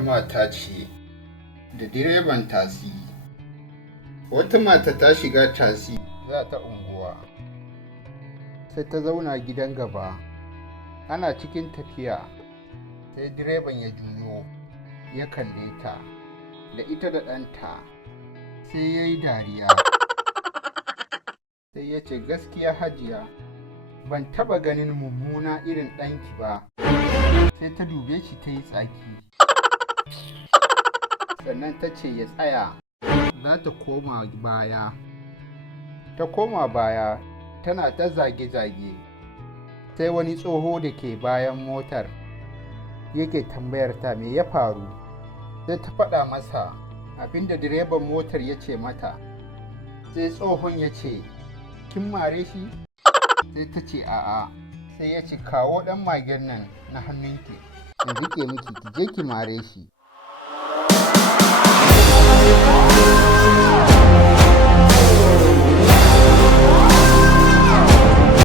mata ce da direban tasi. Wata mata ta shiga tasi za ta unguwa, sai ta zauna gidan gaba. Ana cikin tafiya sai direban ya juyo ya kalle ta da ita da ɗanta, sai ya yi dariya. Sai ya ce, gaskiya Hajiya, ban taɓa ganin mummuna irin ɗanki ba. Sai ta dube shi ta yi tsaki, sannan ta ce ya tsaya, za ta koma baya. Ta koma baya tana ta zage-zage. Sai wani tsoho da ke bayan motar yake tambayar ta me ya faru. Sai ta faɗa masa abinda direban motar ya ce mata. Sai tsohon ya ce, kin mare shi? Sai ta ce a'a. Sai ya ce, kawo ɗan magen nan na hannunki in riƙe miki, ki je ki mare shi.